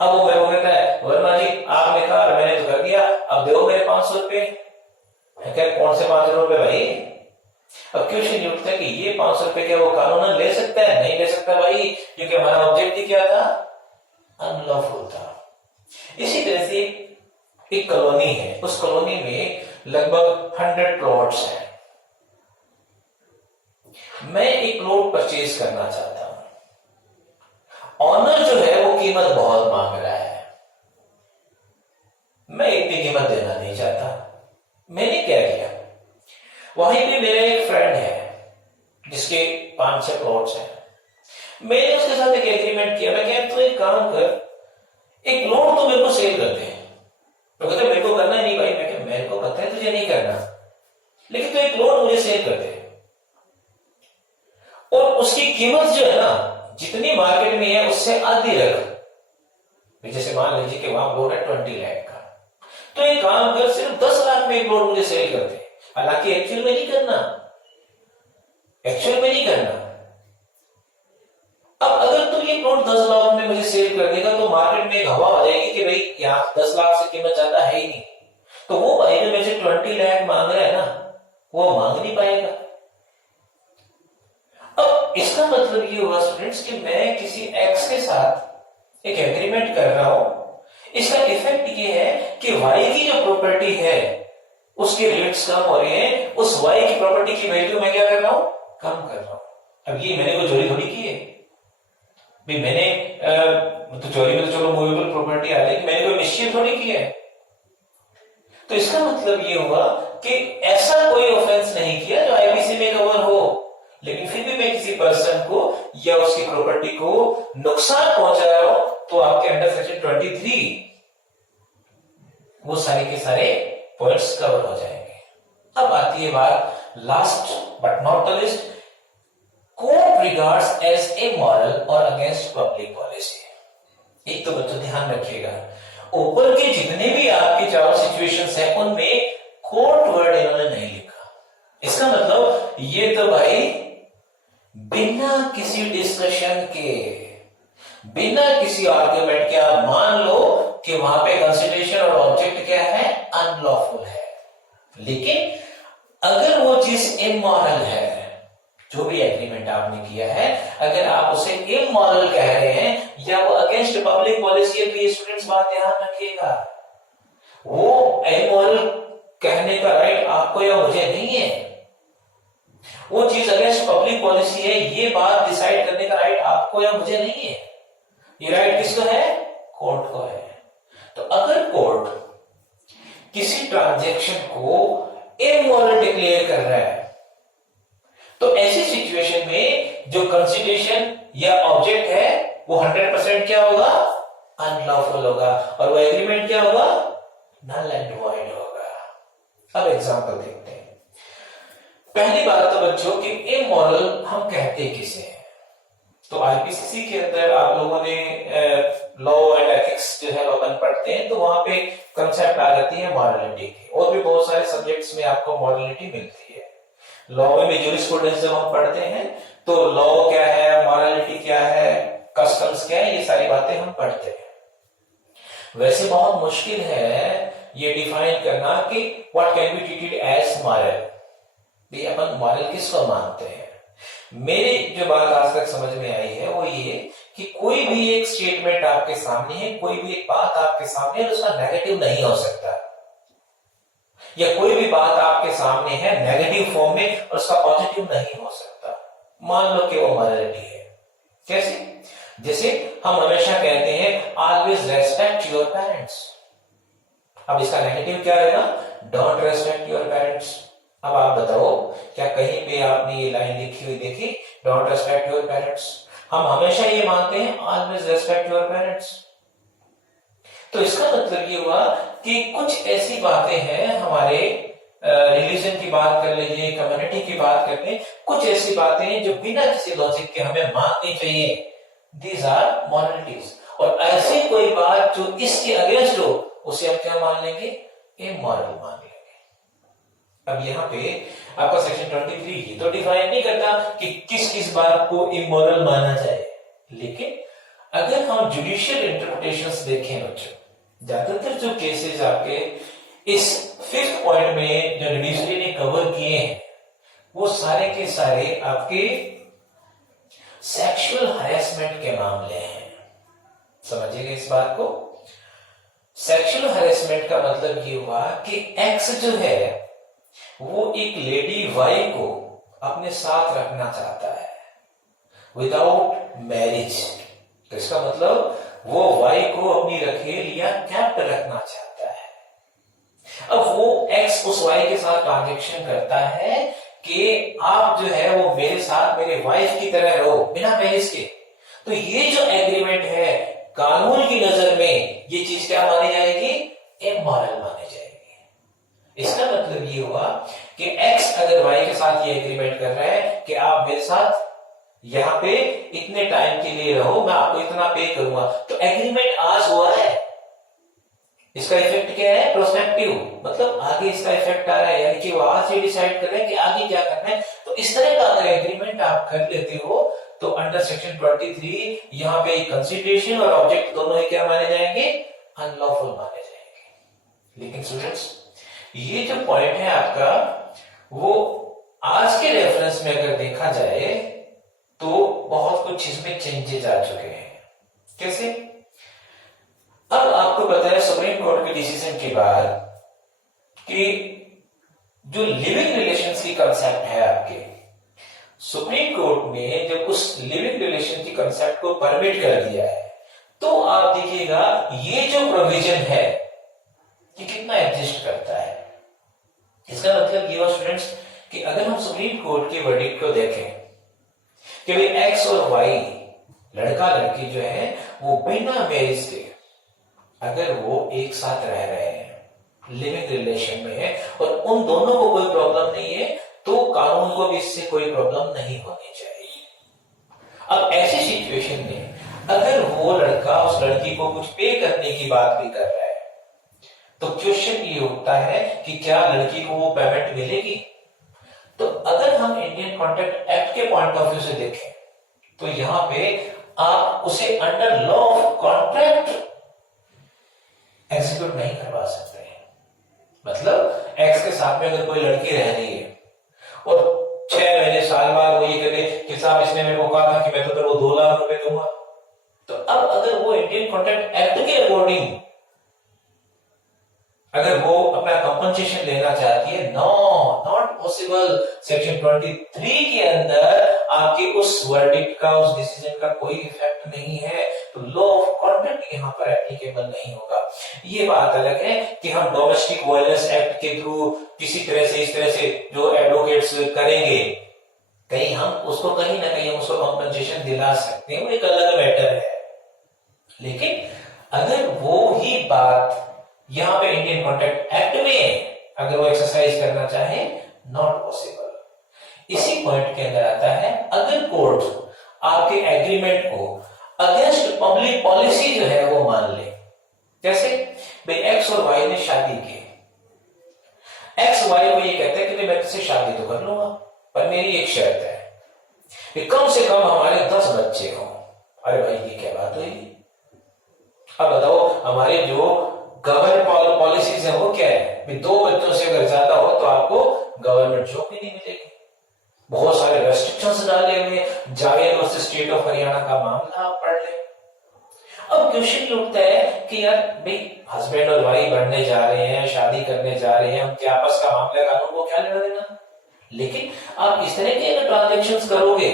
अब वो मेरे को कहता है वर्मा जी आपने कहा मैंने तो कर दिया, अब दो मेरे 500 रुपए। कौन से 500 रुपए भाई? अब क्वेश्चन ये उठता है कि ये 500 रुपए क्या वो कानूनन ले सकता है? नहीं ले सकता भाई, क्योंकि हमारा ऑब्जेक्टिव क्या था? अनलॉफुल था। इसी तरह से एक कॉलोनी है, उस कॉलोनी में लगभग 100 प्लॉट्स हैं। मैं एक प्लॉट परचेज करना चाहता हूं, ऑनर जो है वो कीमत बहुत मांग रहा है, मैं इतनी कीमत देना नहीं चाहता। मैंने क्या किया, वहीं पे मेरा एक फ्रेंड है जिसके 5-6 प्लॉट्स हैं, मैंने उसके साथ एक एग्रीमेंट किया। मैं क्या, तू एक काम कर, एक प्लॉट तो मेरे को सेल कर दे। तो कहते मेरे को करना ही नहीं भाई। मैं क्या, मेरे को पता है तुझे नहीं करना, लेकिन तू एक प्लॉट मुझे सेल कर दे और उसकी कीमत जो है ना जितनी मार्केट में है उससे आधी रख। जैसे मान लीजिए कि वहां प्लॉट है 20 लाख का, तो एक काम कर, सिर्फ 10 लाख में एक प्लॉट मुझे सेल कर दे। हालांकि एक्चुअल में नहीं करना, एक्चुअल में नहीं करना। अब अगर तू ये प्लॉट 10 लाख में मुझे सेल कर देगा तो मार्केट में एक हवा आ जाएगी कि भाई यहाँ 10 लाख से कीमत ज्यादा है ही नहीं, तो वो भाई जो मेरे से 20 लाख मांग रहा है ना, वो मांग नहीं पाएगा। अब इसका मतलब ये हुआ स्टूडेंट्स कि मैं किसी एक्स के साथ एक एग्रीमेंट कर रहा हूं, इसका इफेक्ट ये है कि वाई की जो प्रॉपर्टी है उसके रेट्स कम हो रहे हैं, उस वाई की प्रॉपर्टी की वैल्यू मैं क्या कर रहा हूं, कम कर रहा हूं। अब ये मैंने कोई चोरी थोड़ी की है भाई, मैंने तो चोरी में तो चलो मूवेबल प्रॉपर्टी आ जाएगी, मैंने कोई मिसचीफ थोड़ी की है। तो इसका मतलब ये हुआ कि ऐसा कोई ऑफेंस नहीं किया जो आईपीसी में कवर हो, लेकिन फिर भी मैं किसी पर्सन को या उसकी प्रॉपर्टी को नुकसान पहुंचा रहा हूं, तो आपके अंडर सेक्शन 23 वो सारे के सारे पॉइंट्स कवर हो जाएंगे। अब आती है बात last but not the list, court regards as immoral और अगेंस्ट पब्लिक पॉलिसी। एक तो बच्चों ध्यान रखिएगा, ऊपर के जितने भी आपके चारों सिचुएशंस हैं उनमें कोर्ट वर्ड इन्होंने नहीं लिखा। इसका मतलब ये तो भाई बिना किसी डिस्कशन के, बिना किसी आर्ग्यूमेंट के आप मान लो कि वहां पे कंसिडरेशन और ऑब्जेक्ट क्या है, अनलॉफुल है। लेकिन अगर वो चीज इमोरल है, जो भी एग्रीमेंट आपने किया है, अगर आप उसे इमोरल कह रहे हैं या वो अगेंस्ट पब्लिक पॉलिसी है, तो ये स्टूडेंट्स बात ध्यान रखिएगा, वो इमोरल कहने का राइट आपको या मुझे नहीं है। वो चीज अगेंस्ट पब्लिक पॉलिसी है, ये बात डिसाइड करने का राइट आपको या मुझे नहीं है। ये राइट किसको है, कोर्ट को है। तो अगर कोर्ट किसी ट्रांजैक्शन को इमोरल डिक्लेयर कर रहा है, तो ऐसी सिचुएशन में जो कंसिडरेशन या ऑब्जेक्ट है वो 100% क्या होगा, अनलॉफुल होगा, और वो एग्रीमेंट क्या होगा, नल एंड वॉइड होगा। अब एग्जांपल देखते हैं। पहली बात तो बच्चों कि इमोरल हम कहते किसे हैं, तो आईपीसीसी के अंदर आप लोगों ने लॉ एंड एथिक्स जो है अपन पढ़ते हैं, तो वहां पे कंसेप्ट आ जाती है मॉरलिटी की, और भी बहुत सारे सब्जेक्ट्स में आपको मॉरलिटी मिलती है। लॉ में ज्यूरिस्प्रूडेंस जब हम पढ़ते हैं तो लॉ क्या है, मॉरलिटी क्या है, कस्टम्स क्या है, ये सारी बातें हम पढ़ते हैं। वैसे बहुत मुश्किल है ये डिफाइन करना कि what can be treated as moral, अपन मॉरल किसको मानते हैं। मेरी जो बात आज तक समझ में आई है वो ये कि कोई भी एक स्टेटमेंट आपके सामने है, कोई भी एक बात आपके सामने है, उसका नेगेटिव नहीं हो सकता, या कोई भी बात आपके सामने है नेगेटिव फॉर्म में और उसका पॉजिटिव नहीं हो सकता। मान लो कि वो मॉरलिटी है। कैसे? जैसे हम हमेशा कहते हैं ऑलवेज रेस्पेक्ट योर पेरेंट्स। अब इसका नेगेटिव क्या रहेगा, डोंट रेस्पेक्ट योर पेरेंट्स। अब आप बताओ क्या कहीं पे आपने ये लाइन लिखी हुई देखी, डोंट रेस्पेक्ट योर पेरेंट्स? हम हमेशा ये मानते हैं ऑलवेज रेस्पेक्ट योर पेरेंट्स। तो इसका मतलब ये हुआ कि कुछ ऐसी बातें हैं, हमारे रिलीजन की बात कर लीजिए, कम्युनिटी की बात कर लें, कुछ ऐसी बातें हैं जो बिना किसी लॉजिक के हमें माननी चाहिए। These are moralities. और ऐसी कोई बात जो इसके अगेंस्ट हो उसे हम क्या मान लेंगे, इमोरल मान लेंगे। अब यहाँ पे आपका सेक्शन 23 ये तो डिफाइन नहीं करता कि किस किस बात को इमोरल माना जाए, लेकिन अगर हम जुडिशियल इंटरप्रिटेशंस देखें बच्चों, ज्यादातर जो केसेस आपके इस 5th पॉइंट में जो जुडिशरी ने कवर किए हैं वो सारे के सारे आपके सेक्सुअल हरेसमेंट के मामले हैं। समझिएगा इस बात को। सेक्सुअल हरेसमेंट का मतलब ये हुआ कि एक्स जो है वो एक लेडी वाई को अपने साथ रखना चाहता है विदाउट मैरिज। तो इसका मतलब वो वाई को अपनी रखेल या कैप्ट रखना चाहता है। अब वो एक्स उस वाई के साथ ट्रांजेक्शन करता है कि आप जो है वो मेरे साथ मेरे वाइफ की तरह रहो बिना मैरिज के। तो ये जो एग्रीमेंट है कानून की नजर में ये चीज क्या मानी जाएगी, इमोरल मानी जाएगी। इसका मतलब ये हुआ कि एक्स अगर वाई के साथ ये एग्रीमेंट कर रहा है कि आप मेरे साथ यहाँ पे इतने टाइम के लिए रहो, मैं आपको इतना पे करूंगा, तो एग्रीमेंट आज हुआ है। इसका इफेक्ट क्या है, प्रोस्पेक्टिव, मतलब आगे इसका इफेक्ट आ रहा है, यानी कि वो आज ये डिसाइड कर रहे हैं कि आगे क्या करना है। तो इस तरह का अगर एग्रीमेंट आप कर लेते हो तो अंडर सेक्शन 23 यहाँ पे कंसिडरेशन और ऑब्जेक्ट दोनों ही क्या माने जाएंगे, अनलॉफुल माने जाएंगे। लेकिन स्टूडेंट्स ये जो पॉइंट है आपका वो आज के रेफरेंस में अगर देखा जाए तो बहुत कुछ इसमें चेंजेस आ चुके हैं। कैसे, अब आपको पता है सुप्रीम कोर्ट के डिसीजन के बाद कि जो लिविंग रिलेशंस की कंसेप्ट है आपके, सुप्रीम कोर्ट ने जब उस लिविंग रिलेशन की कंसेप्ट को परमिट कर दिया है तो आप देखिएगा ये जो प्रोविजन है ये कितना एग्जिस्ट करता है। इसका मतलब ये हुआ स्टूडेंट्स कि अगर हम सुप्रीम कोर्ट के वर्डिक्ट को देखें कि भाई एक्स और वाई लड़का लड़की जो है वो बिना मैरिज के अगर वो एक साथ रह रहे हैं, लिविंग रिलेशन में है और उन दोनों को कोई प्रॉब्लम नहीं है, तो कानून को भी इससे कोई प्रॉब्लम नहीं होनी चाहिए। अब ऐसी सिचुएशन में अगर वो लड़का उस लड़की को कुछ पे करने की बात भी कर रहा है तो क्वेश्चन ये उठता है कि क्या लड़की को वो पेमेंट मिलेगी। तो अगर हम इंडियन कॉन्ट्रैक्ट एक्ट के पॉइंट ऑफ व्यू से देखें तो यहां पे आप उसे under law of contract execute नहीं करवा सकते हैं। मतलब एक्स के साथ में अगर कोई लड़की रह रही है और 6 महीने साल बाद वो ये करे कि साहब इसने मेरे को कहा था कि मैं तो तेरे को 2 लाख रुपए दूंगा, तो अब अगर वो इंडियन कॉन्ट्रैक्ट एक्ट के अकॉर्डिंग अगर वो अपना कंपनसेशन लेना चाहती है, नॉट पॉसिबल। सेक्शन 23 के अंदर आपके उस वर्डिक्ट का, उस डिसीजन का कोई इफेक्ट नहीं है, तो लॉ ऑफ कॉन्ट्रैक्ट यहां पर एप्लीकेबल नहीं होगा। ये बात अलग है कि हम डोमेस्टिक वायलेंस एक्ट के थ्रू किसी तरह से इस तरह से जो एडवोकेट्स करेंगे, कहीं हम उसको कहीं ना कहीं हम उसको कंपनसेशन दिला सकते हैं, वो एक अलग मैटर है। लेकिन अगर वो ही बात यहां पे इंडियन कॉन्ट्रैक्ट एक्ट में अगर वो एक्सरसाइज करना चाहे, नॉट पॉसिबल। इसी पॉइंट के अंदर आता है अगर कोर्ट आपके एग्रीमेंट को अगेंस्ट पब्लिक पॉलिसी जो है वो मान ले। जैसे भाई एक्स और वाई ने शादी की, एक्स वाई को ये कहता है कि मैं तुझसे शादी तो कर लूंगा पर मेरी एक शर्त है कि कम से कम हमारे 10 बच्चे हों। अरे भाई ये क्या बात हुई। अब बताओ हमारे जो गवर्नमेंट पॉलिसीज है वो क्या है, 2 बच्चों से अगर ज्यादा हो तो आपको गवर्नमेंट जॉब भी नहीं मिलेगी। बहुत सारे रेस्ट्रिक्शंस डाले हुए, Javed versus state of Haryana का मामला आप पढ़ लें। अब क्वेश्चन ये उठता है कि यार भाई हस्बैंड और वाइफ बढ़ने जा रहे हैं, शादी करने जा रहे हैं, हम क्या आपस का मामला, कानून को क्या लेना देना। लेकिन आप इस तरह के अगर ट्रांजेक्शंस करोगे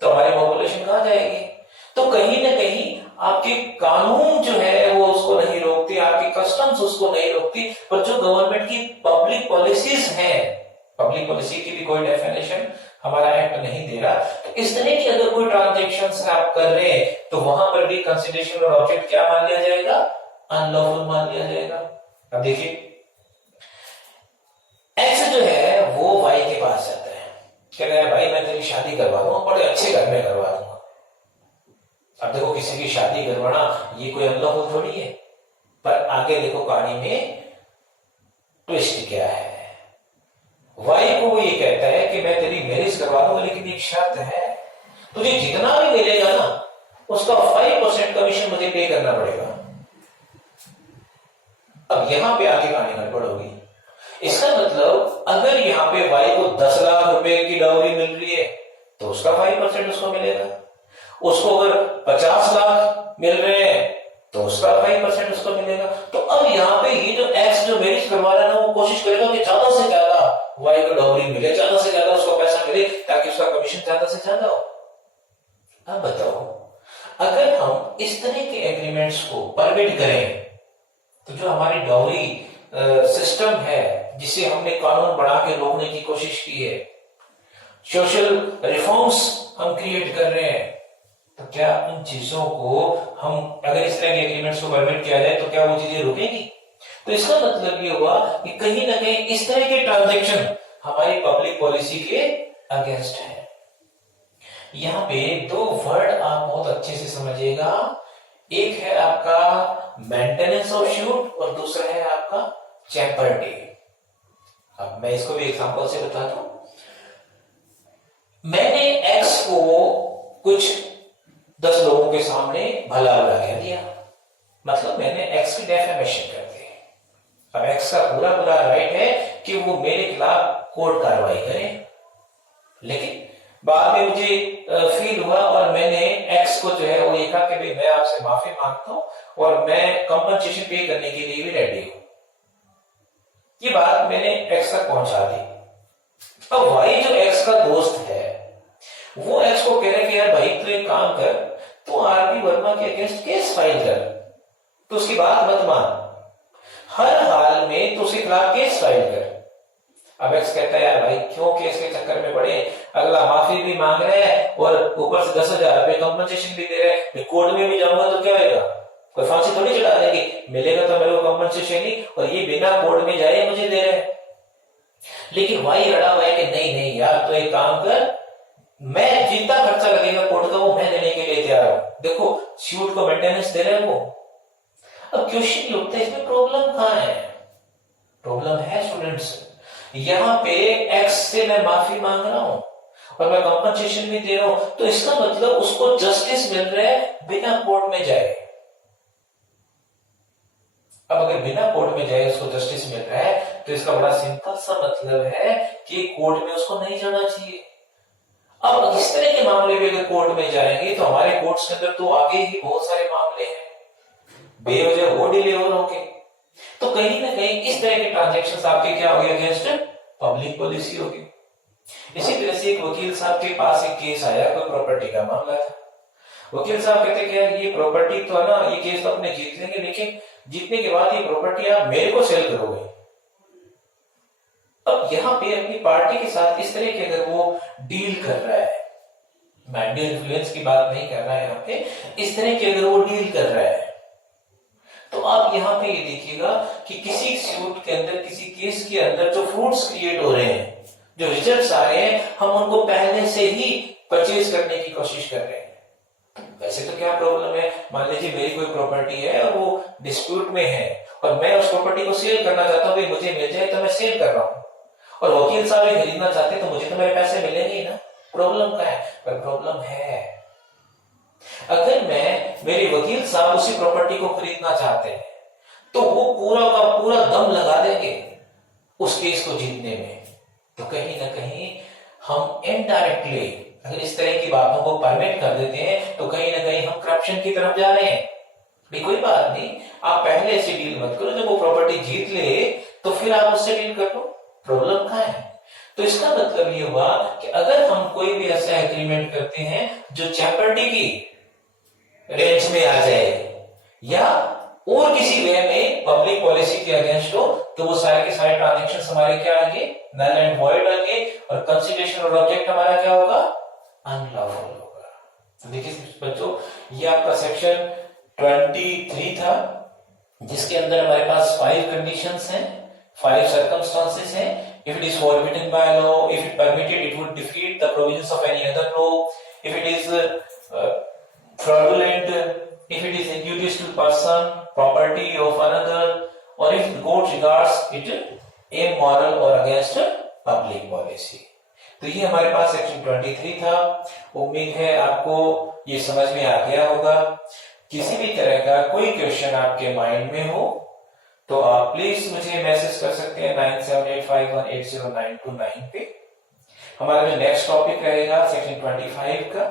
तो हमारी पॉपुलेशन कहां जाएगी। तो कहीं ना कहीं आपके कानून जो है वो उसको नहीं रोकती, आपकी कस्टम्स उसको नहीं रोकती, पर जो गवर्नमेंट की पब्लिक पॉलिसीज हैं, पब्लिक पॉलिसी की भी कोई डेफिनेशन हमारा एक्ट नहीं दे रहा। तो इस तरह की अगर कोई ट्रांजेक्शंस आप कर रहे हैं तो वहां पर भी कंसिडरेशन और ऑब्जेक्ट क्या मान लिया जाएगा, अनलॉफुल मान लिया जाएगा। अब देखिए एक्स जो है वो वाई के पास जाता है, कह रहा है भाई मैं तेरी शादी करवा दूंगा, बड़े अच्छे घर में करवा दूंगा। अब देखो किसी की शादी करवाना ये कोई अनलॉफुल थोड़ी है, पर आगे देखो कहानी में ट्विस्ट क्या है। वाई को वो ये कहता है कि मैं तेरी मैरिज करवा दूंगा, लेकिन एक शर्त है, तुझे जितना भी मिलेगा ना उसका 5% कमीशन मुझे पे करना पड़ेगा। अब यहां पे आगे कहानी गड़बड़ होगी। इसका मतलब अगर यहां पे वाई को 10 लाख रुपए की डाउरी मिल रही है तो उसका 5% उसको मिलेगा। उसको अगर 50 लाख मिल रहे हैं तो उसका 5% उसको मिलेगा। तो अब यहाँ पे ये जो एक्स जो मैरिज करवा रहा है ना, वो कोशिश करेगा कि ज्यादा से ज्यादा वाई को डाउरी मिले, ज्यादा से ज्यादा उसको पैसा मिले, ताकि उसका कमीशन ज्यादा से ज्यादा हो। अब बताओ, अगर हम इस तरह के एग्रीमेंट्स को परमिट करें तो जो हमारी डाउरी सिस्टम है, जिसे हमने कानून बना के रोकने की कोशिश की है, सोशल रिफॉर्म्स हम क्रिएट कर रहे हैं, तो क्या उन चीजों को हम अगर इस तरह के एग्रीमेंट्स को परमिट किया जाए तो क्या वो चीजें रुकेंगी? तो इसका मतलब ये हुआ कि कहीं ना कहीं इस तरह के ट्रांजैक्शन हमारी पब्लिक पॉलिसी के अगेंस्ट है। यहां पे दो वर्ड आप बहुत अच्छे से समझिएगा। एक है आपका मेंटेनेंस ऑफ शूट और दूसरा है आपका चैम्पर्टी। अब मैं इसको भी एग्जांपल से बता दूं। मैंने एक्स को कुछ 10 लोगों के सामने भला बुरा कह दिया, मतलब मैंने एक्स की डेफेमेशन कर दी। अब एक्स का पूरा राइट है कि वो मेरे खिलाफ कोर्ट कार्रवाई करे, लेकिन बाद में मुझे फील हुआ और मैंने एक्स को जो है वो लिखा कि भाई मैं आपसे माफी मांगता हूं और मैं कंपनसेशन पे करने के लिए भी रेडी हूं। ये बात मैंने एक्स तक पहुंचा दी। अब वाई जो एक्स का दोस्त है वो एक्स को कह रहे कि यार भाई तू एक काम कर, तू आरपी वर्मा के अगेंस्ट केस फाइल कर, तो उसकी बात मत मान, हर हाल में तू उसके खिलाफ केस फाइल कर। अब एक्स कहता है यार भाई क्यों केस के चक्कर में पड़े, अगला माफी भी मांग रहे हैं और ऊपर से 10,000 रुपए कंपनसेशन भी दे रहे हैं, कोर्ट में भी जाऊंगा तो क्या होगा, कोई फांसी थोड़ी चढ़ा देंगे, मिलेगा तो मेरे को कंपनसेशन ही, और ये बिना कोर्ट में जाए मुझे दे रहे हैं। लेकिन वही अड़ा हुआ है कि नहीं नहीं यार तो एक काम कर, मैं जितना खर्चा लगेगा कोर्ट का वो मैं देने के लिए तैयार हूं। देखो शूट को मेंटेनेंस दे रहे हैं वो। अब क्वेश्चन ये उठता है इसमें प्रॉब्लम कहां है? प्रॉब्लम है स्टूडेंट्स, यहां पे एक्स से मैं माफी मांग रहा हूं और मैं कंपनसेशन भी दे रहा हूं, तो इसका मतलब उसको जस्टिस मिल रहा है बिना कोर्ट में जाए। अब अगर बिना कोर्ट में जाए उसको जस्टिस मिल रहा है तो इसका बड़ा सिंपल सा मतलब है कि कोर्ट में उसको नहीं जाना चाहिए। अब इस तरह के मामले में अगर कोर्ट में जाएंगे तो हमारे कोर्ट्स के अंदर तो आगे ही बहुत सारे मामले हैं, बेवजह वो डिले हो रहे, तो कहीं ना कहीं इस तरह के ट्रांजैक्शंस आपके क्या हो गए, अगेंस्ट पब्लिक पॉलिसी होगी। इसी तरह से एक वकील साहब के पास एक केस आया, कोई प्रॉपर्टी का मामला था। वकील साहब कहते कि यार ये प्रॉपर्टी तो है ना, ये केस तो अपने जीत लेंगे, लेकिन जीतने के बाद ये प्रॉपर्टी आप मेरे को सेल करोगे। अब यहाँ पे अपनी पार्टी के साथ इस तरह की अगर वो डील कर रहा है, मैंडे इन्फ्लुएंस की बात नहीं कर रहा है यहाँ पे, इस तरह की अगर वो डील कर रहा है तो आप यहाँ पे ये देखिएगा कि किसी सूट के अंदर, किसी केस के अंदर जो फ्रूट्स क्रिएट हो रहे हैं, जो रिजल्ट्स आ रहे हैं, हम उनको पहले से ही परचेज करने की कोशिश कर रहे हैं। वैसे तो क्या प्रॉब्लम है, मान लीजिए मेरी कोई प्रॉपर्टी है और वो डिस्प्यूट में है और मैं उस प्रॉपर्टी को सेल करना चाहता हूँ, मुझे मिल जाए तो मैं सेल कर रहा हूँ, और वकील साहब ये खरीदना चाहते तो मुझे तो मेरे पैसे मिलेंगे ही ना। प्रॉब्लम क्या है? पर प्रॉब्लम है अगर मेरे वकील साहब उसी प्रॉपर्टी को खरीदना चाहते हैं तो वो पूरा का पूरा दम लगा देंगे उस केस को जीतने में, तो कहीं ना कहीं हम इनडायरेक्टली अगर इस तरह की बातों को परमिट कर देते हैं तो कहीं ना कहीं हम करप्शन की तरफ जा रहे हैं। कोई बात नहीं, आप पहले से डील मत करो, जब वो प्रॉपर्टी जीत ले तो फिर आप उससे डील कर लो। प्रॉब्लम कहां है? तो इसका मतलब ये हुआ कि अगर हम कोई भी ऐसा एग्रीमेंट करते हैं जो चैम्पर्टी की रेंज में आ जाए या और किसी वे में पब्लिक पॉलिसी के अगेंस्ट हो, तो वो सारे के सारे ट्रांजैक्शंस हमारे क्या आएंगे, नल एंड वॉइड आएंगे, और कंसीडरेशन और ऑब्जेक्ट हमारा क्या होगा, अनलॉफुल होगा। तो देखिए बच्चों, ये आपका सेक्शन 23 था, जिसके अंदर हमारे पास 5 कंडीशंस हैं, 5 circumstances हैं। If it is forbidden by law, if it permitted, it would defeat the provisions of any other law. If it is fraudulent, if it is injurious individual person, property of another, or if the court regards it immoral or against public policy. तो ये हमारे पास सेक्शन 23 था। उम्मीद है आपको ये समझ में आ गया होगा। किसी भी तरह का कोई क्वेश्चन आपके माइंड में हो तो आप प्लीज मुझे मैसेज कर सकते हैं 9785180929 पे। हमारा जो नेक्स्ट टॉपिक रहेगा सेक्शन 25 का,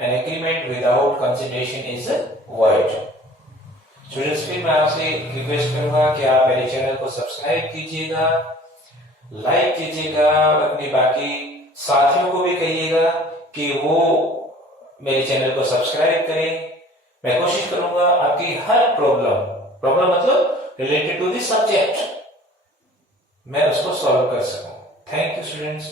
an agreement without consideration is void. Students, फिर मैं आपसे रिक्वेस्ट करूंगा कि आप मेरे चैनल को सब्सक्राइब कीजिएगा, लाइक कीजिएगा, अपने बाकी साथियों को भी कहिएगा कि वो मेरे चैनल को सब्सक्राइब करें। मैं कोशिश करूंगा आपकी हर प्रॉब्लम मतलब रिलेटेड टू दिस सब्जेक्ट मैं उसको सॉल्व कर सकूं। Thank you students.